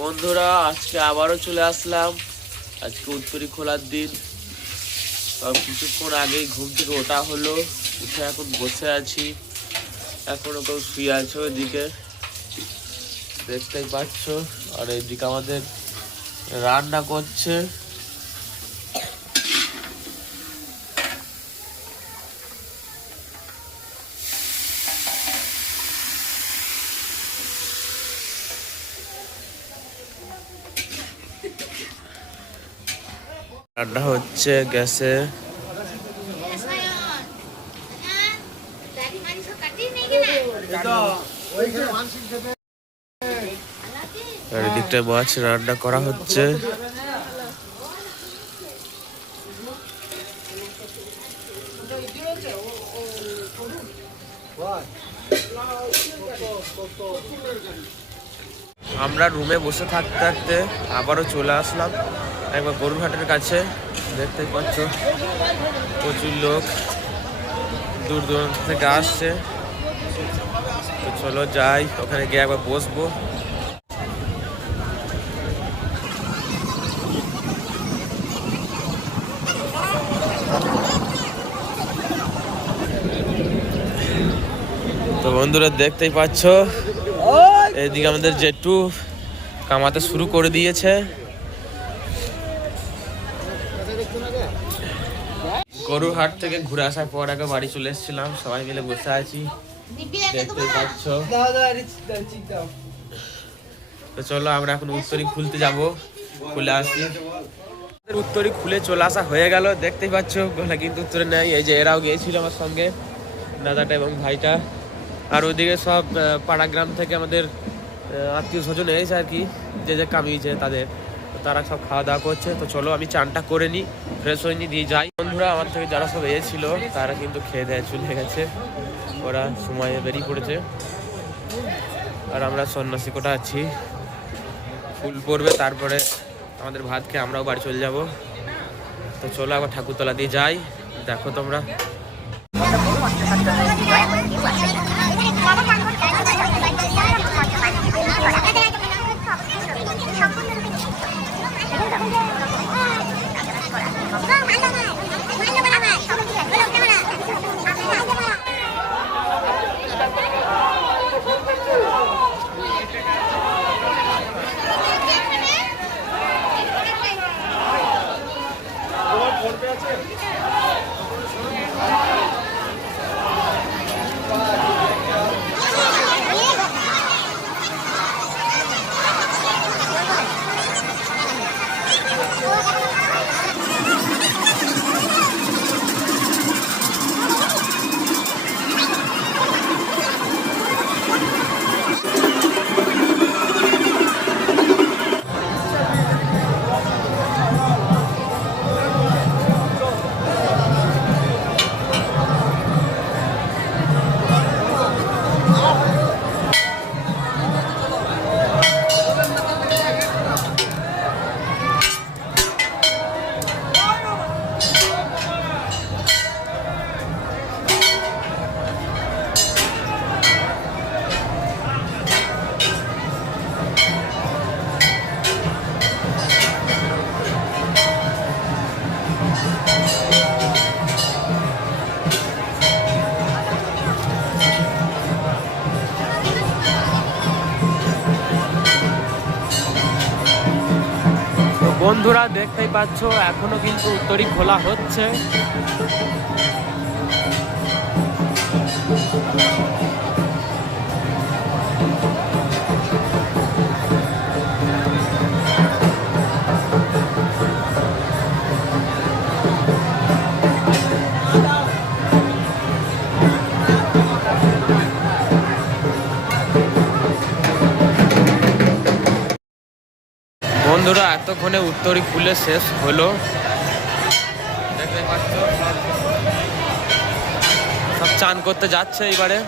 বন্ধুরা আজকে আবারও চলে আসলাম। আজকে উত্তরী খোলার দিন। কিছুক্ষণ আগেই ঘুম থেকে ওঠা হলো, উঠে এখন বসে আছি। এখনো কেউ শুয়ে আছে ওইদিকে, দেখতেই পাচ্ছ। আর এইদিকে আমাদের রান্না করছে। রান্না হচ্ছে গ্যাসে। আর এদিকটা মাছ রান্না করা হচ্ছে। আমরা রুমে বসে থাকতে থাকতে আবারও চলে আসলাম একবার গরুরহাটের কাছে। দেখতেই পাচ্ছ প্রচুর লোক দূর দূরান্ত থেকে আসছে। তো চলো যাই, ওখানে গিয়ে একবার বসবো। তো বন্ধুরা দেখতেই পাচ্ছ এদিকে আমাদের জেঠু কামাতে শুরু করে দিয়েছে। গরুর হাট থেকে ঘুরে আসার পর আগে বাড়ি চলে এসেছিলাম, সবাই মিলে বসে আছি, দেখতেই পাচ্ছ। তো চলো আমরা এখন উত্তরী খুলতে যাব, খুলে আসি। উত্তরী খুলে চলে আসা হয়ে গেল, দেখতেই পাচ্ছ। গলা কিন্তু উত্তরে নেই। এই যে এরাও গিয়েছিল আমার সঙ্গে, দাদাটা এবং ভাইটা। আর ওইদিকে সব পাড়া গ্রাম থেকে আমাদের আত্মীয় স্বজন এসেছে আর কি, যে যে কামিয়েছে তাদের, তারা সব খাওয়া দাওয়া করছে। তো চলো আমি চানটা করে নিই, ফ্রেশ হয়ে নিই, দিয়ে যাই। বন্ধুরা আমার থেকে যারা সব এসেছিল তারা কিন্তু খেয়ে দেয় চলে গেছে, ওরা সময়ে বেরিয়ে পড়েছে। আর আমরা সন্ন্যাসী কোটা আছি, ফুল পড়বে, তারপরে আমাদের ভাত খেয়ে আমরাও বাড়ি চলে যাব। তো চলো আবার ঠাকুরতলা দিয়ে যাই, দেখো তোমরা। বন্ধুরা দেখতেই পাচ্ছ এখনো কিন্তু উত্তরী খোলা হচ্ছে। বন্ধুরা এতক্ষণে উত্তরী খুলে শেষ হলো, দেখতে পাচ্ছ সব চান করতে যাচ্ছে এবারে।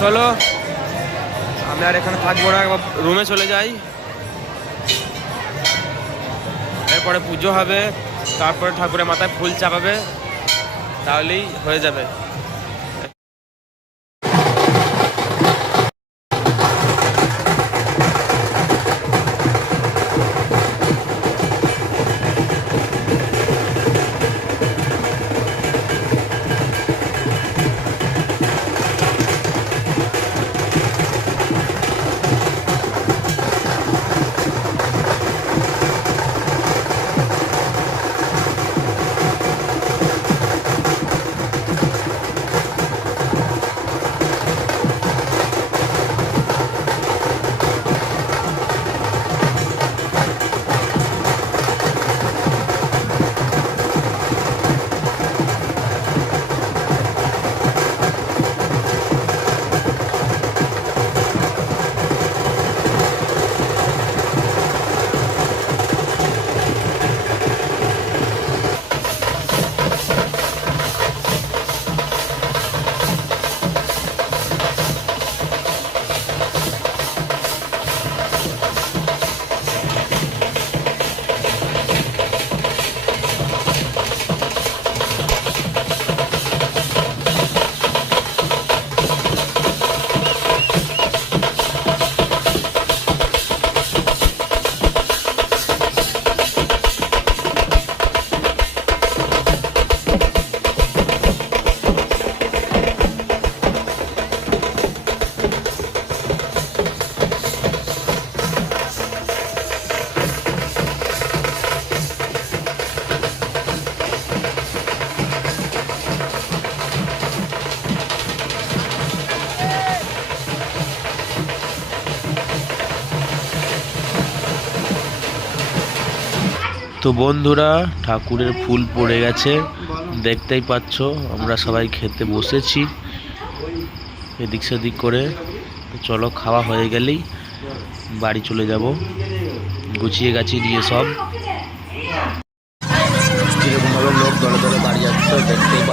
চলো আমি আর এখানে থাকবো না, রুমে চলে যাই। এরপরে পুজো হবে, তারপরে ঠাকুরের মাথায় ফুল চাপাবে, তাহলেই হয়ে যাবে। তো বন্ধুরা, ঠাকুরের ফুল পড়ে গেছে, দেখতেই পাচ্ছ। আমরা সবাই খেতে বসেছি এদিক সেদিক করে। চলো, খাওয়া হয়ে গেলেই বাড়ি চলে যাব, গুছিয়ে গাছিয়ে দিয়ে সব। কিরকমভাবে লোক দলে দলে বাড়ি যাচ্ছে দেখতেই পাচ্ছ।